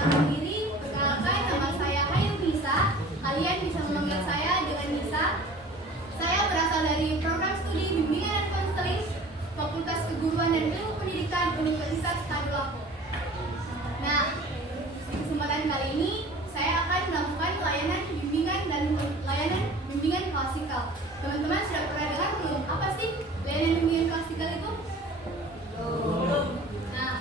memperkenalkan diri. Perkenalkan, nama saya Hayu Nisa. Kalian bisa memanggil saya dengan Nisa. Saya berasal dari program studi bimbingan dan konseling Fakultas Keguruan dan Ilmu Pendidikan Universitas Tadulako. Nah, di kesempatan kali ini saya akan melakukan layanan bimbingan klasikal. Teman-teman sudah pernah dengar belum? Apa sih layanan bimbingan klasikal itu? Belum. Nah,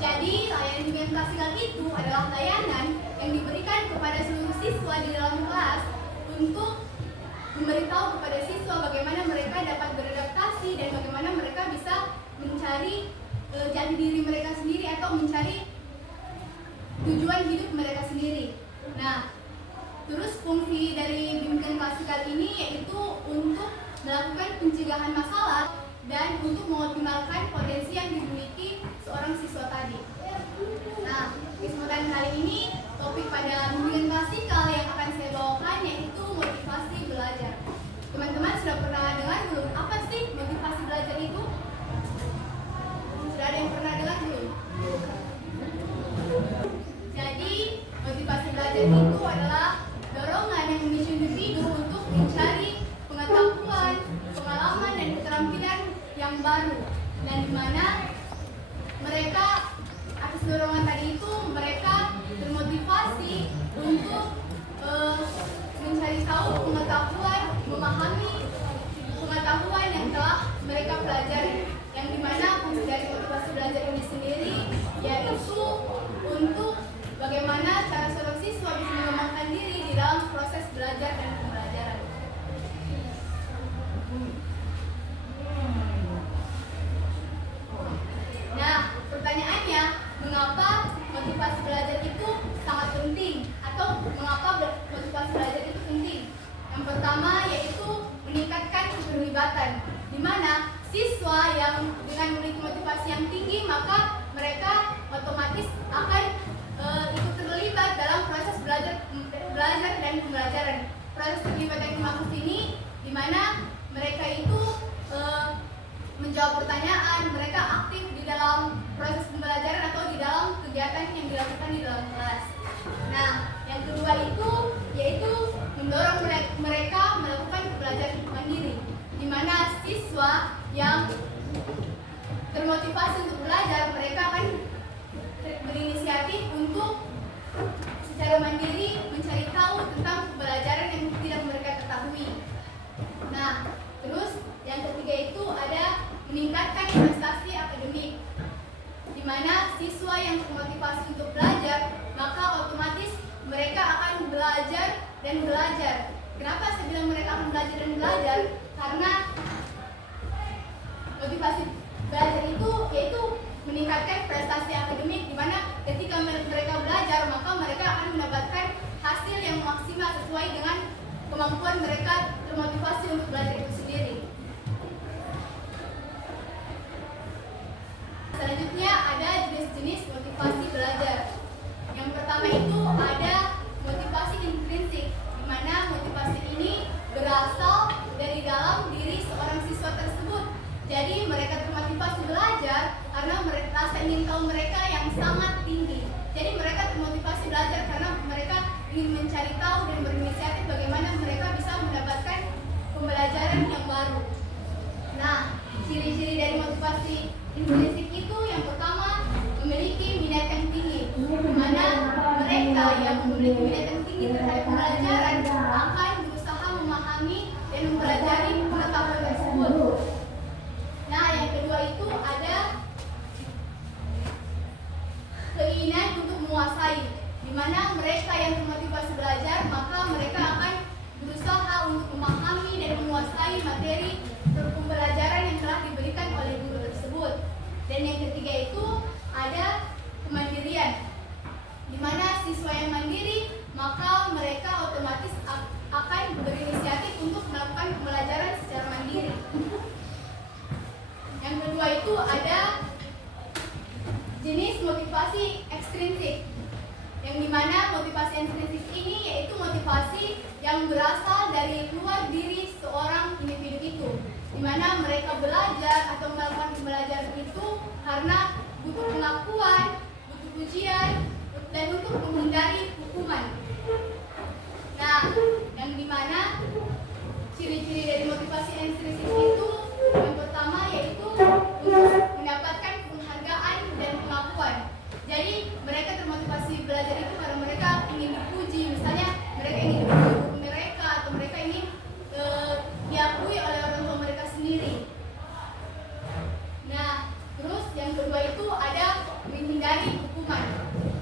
jadi layanan bimbingan klasikal itu adalah layanan yang diberikan kepada seluruh siswa di dalam kelas untuk memberitahu kepada siswa bagaimana mereka dapat beradaptasi dan bagaimana mereka bisa mencari jati diri mereka sendiri atau mencari tujuan hidup mereka sendiri. Nah, terus fungsi dari bimbingan klasikal ini yaitu untuk melakukan pencegahan masalah dan untuk mengoptimalkan potensi yang dimiliki seorang siswa tadi. Nah, di kesempatan kali ini topik pada bimbingan klasikal yang akan saya bawakan yaitu motivasi belajar. Teman-teman sudah pernah dengar belum? Apa sih motivasi belajar itu? Sudah ada yang pernah dengar belum? Jadi, motivasi belajar itu adalah dorongan yang memicu individu untuk mencari pengetahuan, pengalaman, dan keterampilan yang baru. Dan di mana mereka atas dorongan tadi itu mereka termotivasi untuk mencari tahu pengetahuan, memahami pengetahuan yang telah mereka pelajari. Yang dimana fungsi dari motivasi belajar ini sendiri yaitu untuk bagaimana cara seorang siswa bisa mengembangkan diri di dalam proses belajar dan pembelajaran. Nah, pertanyaannya, mengapa motivasi belajar itu sangat penting? Atau mengapa motivasi belajar itu penting? Yang pertama yaitu meningkatkan keterlibatan, di mana siswa yang dengan memiliki motivasi yang tinggi maka mereka otomatis akan ikut terlibat dalam proses belajar dan pembelajaran. Proses terlibat yang dimaksud ini di mana mereka itu menjawab pertanyaan, mereka aktif di dalam proses pembelajaran atau di dalam kegiatan yang dilakukan di dalam kelas. Nah, yang kedua itu yaitu mendorong mereka melakukan pembelajaran mandiri, di mana siswa yang termotivasi untuk belajar, mereka akan berinisiatif untuk secara mandiri mencari tahu tentang pembelajaran yang tidak mereka ketahui. Nah, terus yang ketiga itu ada meningkatkan prestasi akademik, di mana siswa yang termotivasi untuk belajar, maka otomatis mereka akan belajar dan belajar. Kenapa saya bilang mereka akan belajar dan belajar? Karena motivasi belajar itu yaitu meningkatkan prestasi akademik, di mana ketika mereka belajar maka mereka akan mendapatkan hasil yang maksimal sesuai dengan kemampuan mereka termotivasi untuk belajar itu sendiri. Selanjutnya ada jenis-jenis motivasi belajar. Yang pertama itu ada motivasi intrinsik, di mana motivasi ini berasal dari dalam diri seorang siswa tersebut. Jadi mereka termotivasi belajar karena rasa ingin tahu mereka yang sangat tinggi. Jadi mereka termotivasi belajar karena mereka ingin mencari tahu dan berinisiatif bagaimana mereka bisa mendapatkan pembelajaran yang baru. Nah, ciri-ciri dari motivasi intrinsik itu yang pertama memiliki minat yang tinggi, di mana mereka yang memiliki minat yang tinggi terhadap pembelajaran akan berusaha memahami dan mempelajari pengetahuan tersebut. Nah, yang kedua itu ada keinginan untuk menguasai, di mana mereka yang termotivasi belajar maka mereka akan berusaha untuk memahami dan menguasai materi pembelajaran yang telah diberikan oleh guru tersebut. Dan yang ketiga itu ada kemandirian, di mana siswa yang mandiri maka mereka otomatis akan berinisiatif untuk melakukan pembelajaran secara mandiri. Yang kedua itu ada jenis motivasi ekstrinsik, yang dimana motivasi ekstrinsik ini yaitu motivasi yang berasal dari luar diri seorang individu itu, di mana mereka belajar atau melakukan pembelajaran itu karena butuh pengakuan, butuh pujian, dan dan untuk menghindari hukuman. Nah, yang dimana ciri-ciri dari motivasi intrinsik itu yang pertama yaitu untuk mendapatkan penghargaan dan pengakuan. Jadi mereka termotivasi belajar itu karena mereka ingin dipuji, misalnya mereka ingin dipuji guru mereka atau mereka ingin diakui oleh orang tua mereka sendiri. Nah, terus yang kedua itu ada menghindari hukuman.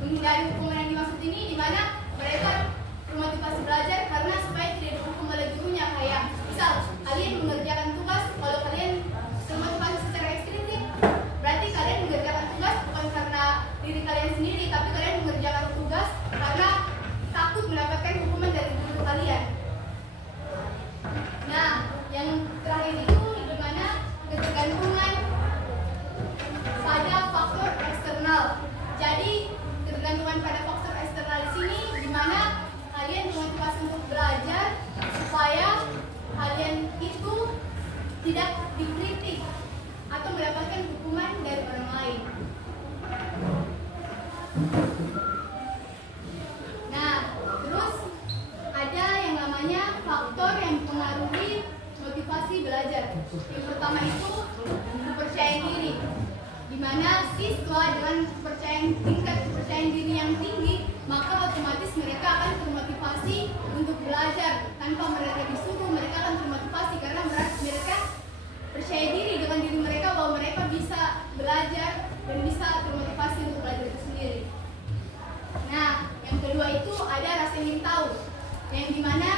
Menghindari hukuman yang dimaksud ini di mana mereka termotivasi belajar karena supaya tidak dihukum oleh gurunya, kayak misal kalian mengerjakan tugas, kalau kalian termotivasi secara ekstrinsik berarti kalian mengerjakan tugas bukan karena diri kalian sendiri, tapi kalian mengerjakan tugas karena takut mendapatkan hukuman dari guru kalian. Nah, yang terakhir itu di mana ketergantungan pada faktor eksternal. Jadi ketergantungan pada faktor eksternal di sini di mana kalian memotivasi untuk belajar supaya kalian itu tidak dikritik atau mendapatkan hukuman dari orang lain. Nah, terus ada yang namanya faktor yang mempengaruhi motivasi belajar. Yang pertama itu kepercayaan diri, di mana siswa dengan tingkat kepercayaan diri yang tinggi, maka otomatis mereka akan termotivasi untuk belajar. Tanpa mereka disuruh, mereka akan termotivasi karena mereka percaya diri dengan diri mereka bahwa mereka bisa belajar dan bisa termotivasi untuk belajar itu sendiri. Nah, yang kedua itu ada rasa ingin tahu, yang dimana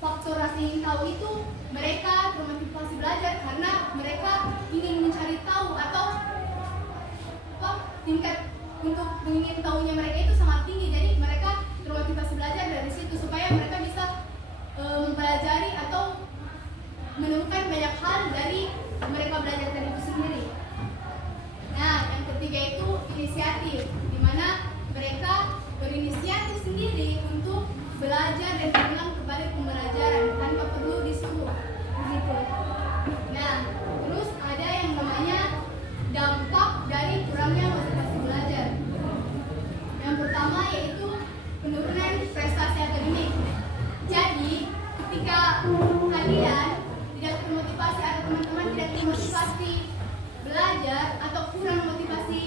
faktor rasa ingin tahu itu mereka termotivasi belajar karena mereka ingin mencari tahu atau tingkat untuk ingin tahunya mereka itu sangat tinggi. Jadi mereka termotivasi belajar dari situ supaya mereka bisa mempelajari atau menemukan banyak hal dari mereka belajar dari itu sendiri. Nah, yang ketiga itu inisiatif, di mana mereka berinisiatif sendiri untuk belajar dan pulang kembali pembelajaran tanpa perlu disuruh. Begitu. Nah, terus ada yang namanya dampak dari kurangnya motivasi belajar. Yang pertama yaitu penurunan prestasi akademik. Jadi, ketika kalian tidak termotivasi atau teman-teman tidak termotivasi belajar atau kurang motivasi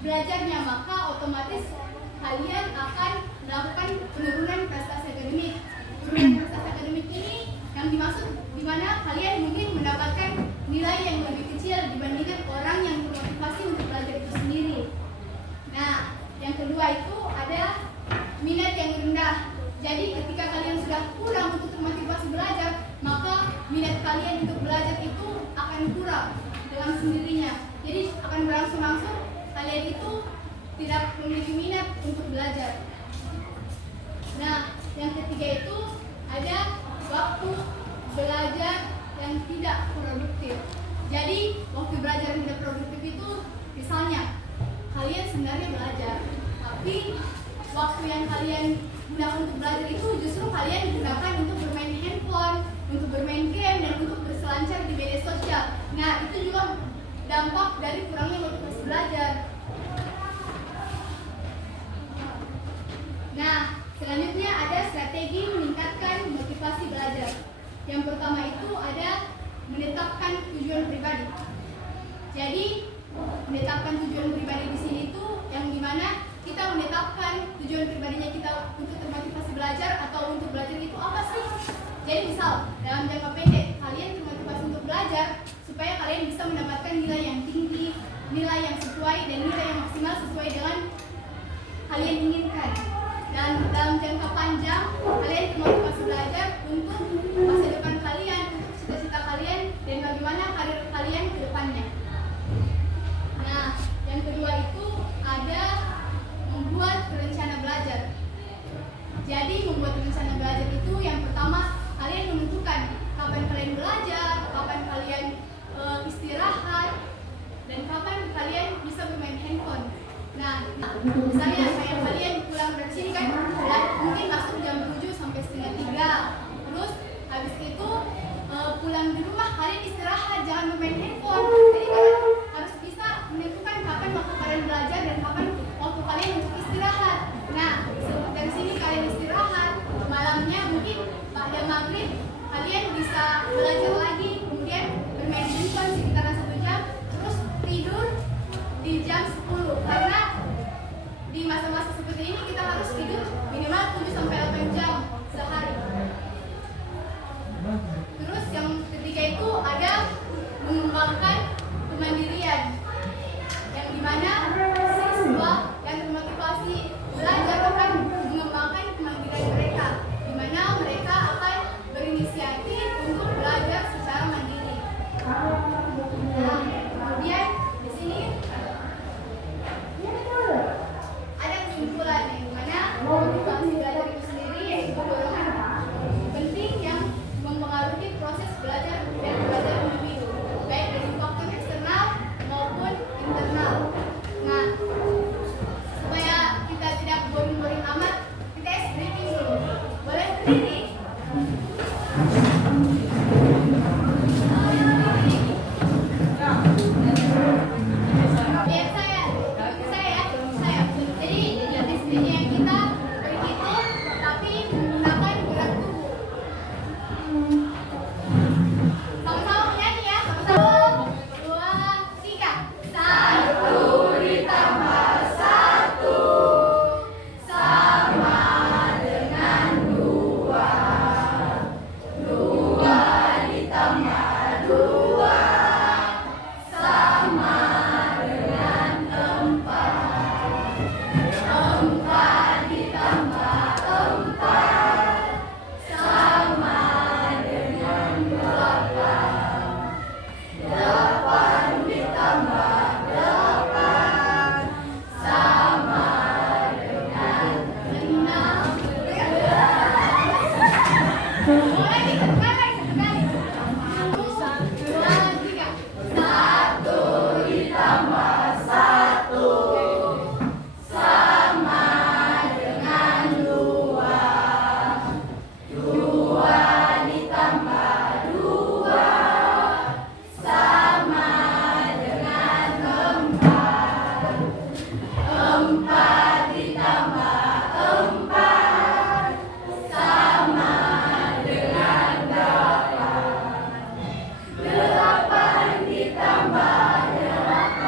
belajarnya, maka otomatis kalian akan melakukan penurunan prestasi akademik. Penurunan prestasi akademik ini yang dimaksud di mana kalian mungkin mendapatkan nilai yang lebih kecil dibandingkan orang yang termotivasi untuk belajar itu sendiri. Nah, yang kedua itu ada minat yang rendah. Jadi ketika kalian sudah kurang untuk termotivasi belajar, maka minat kalian untuk belajar itu akan kurang dengan sendirinya. Jadi akan berangsur-angsur kalian itu tidak memiliki minat untuk belajar. Nah, yang ketiga itu ada waktu belajar yang tidak produktif. Jadi waktu belajar yang tidak produktif itu misalnya kalian sebenarnya belajar, tapi waktu yang kalian gunakan untuk belajar itu justru kalian gunakan untuk bermain handphone, untuk bermain game, dan untuk berselancar di media sosial. Nah, itu juga dampak dari kurangnya motivasi belajar. Nah, selanjutnya ada strategi meningkatkan motivasi belajar. Yang pertama itu ada menetapkan tujuan pribadi. Jadi, menetapkan tujuan pribadi di sini itu yang dimana kita menetapkan tujuan pribadinya kita untuk termotivasi belajar atau untuk belajar itu apa sih? Jadi misal dalam jangka pendek kalian termotivasi untuk belajar supaya kalian bisa mendapatkan nilai yang tinggi, nilai yang sesuai dan nilai yang maksimal sesuai dengan kalian inginkan. Dan dalam jangka panjang kalian termotivasi belajar untuk masa depan kalian, untuk cita-cita kalian dan bagaimana karir kalian ke depannya. Nah, yang kedua itu ada membuat rencana belajar. Jadi membuat rencana belajar itu yang pertama kalian menentukan kapan kalian belajar, kapan kalian istirahat, dan kapan kalian bisa bermain handphone. Nah, misalnya kayak kalian pulang dari sini kan mungkin masuk jam 7 sampai setengah 3. Terus habis itu pulang di rumah kalian istirahat, jangan bermain handphone. Jadi kalian harus bisa menentukan kapan waktu kalian belajar dan kapan waktu kalian untuk istirahat. semester ini kita harus tidur minimal 7 sampai 8 jam sehari. Terus yang ketiga itu ada mengembangkan kemandirian, yang dimana siswa yang termotivasi belajar akan mengembangkan kemandirian mereka, dimana mereka akan berinisiatif untuk belajar secara mandiri. Nah, kemudian di sini ada kesimpulan yang dimana motivasi belajar itu sendiri yaitu dorongan penting yang mempengaruhi proses belajar dan belajar individu, baik dari faktor eksternal maupun internal. Nah, supaya kita tidak boring-boring amat, kita briefing dulu. Boleh berdiri? Lihat saya. Jadi SPJ yang kita berhitung tapi menggunakan berat tubuh. Sama-sama menyanyi ya. Sama-sama. 2, 3. 1 ditambah 1 sama dengan 2. 2 ditambah 2 sama dengan 4. 4 ditambah 4 sama dengan 8. 8 ditambah 8 sama dengan 6. Boleh disekali. 1, 2, 3. 1 ditambah 1 sama dengan 2. 2 ditambah 2 sama dengan 4. 4 ditambah 4 sama dengan 8. 8 ditambah 8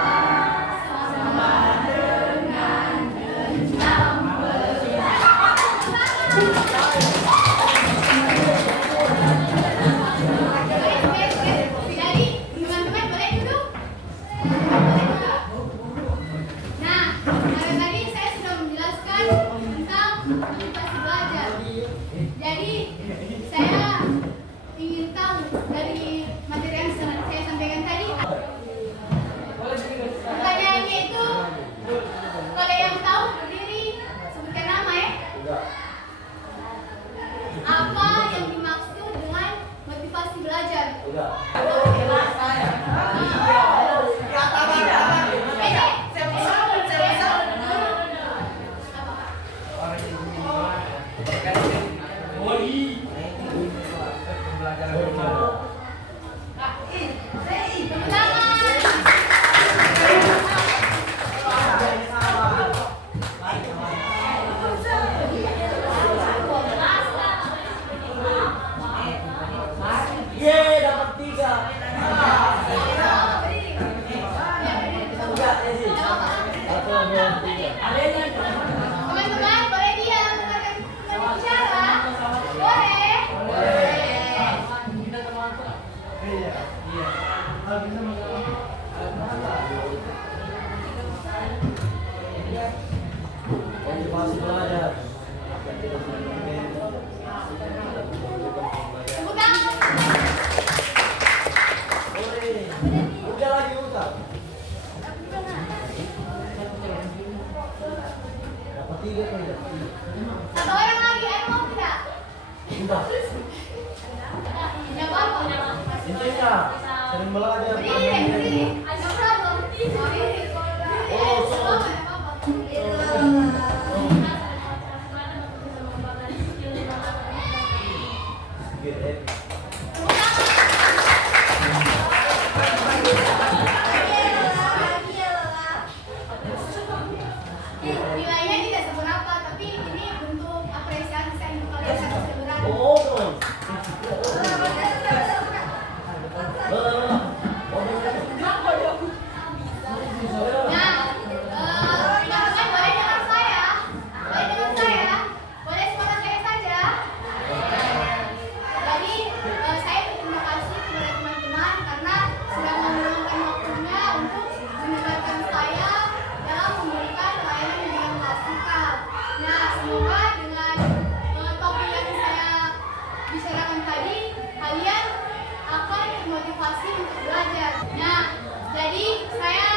sama dengan 16. Jadi teman-teman boleh duduk. Nah, tadi saya sudah menjelaskan tentang motivasi belajar. Jadi saya ingin tahu dari materi yang saya sampaikan tadi. Pertanyaannya itu, kalau yang tahu berdiri sebutkan nama ya. Apa yang dimaksud dengan motivasi belajar? Teman-teman boleh diam, dengarkan teman bicara. Boleh? Motivasi belajar. Tepuk tangan. Udah lagi udah. Dapat 3 kan? Satu orang lagi, ada mau tidak? Udah. Tidak apa-apa. Intinya sering belajar. Berdiri. Ada problem. Berdiri. Oh, so. Nilainya tidak seberapa, tapi ini bentuk apresiasi saya untuk kalian yang sudah berani. Oh. Nah, teman-teman boleh dengar saya. Jadi saya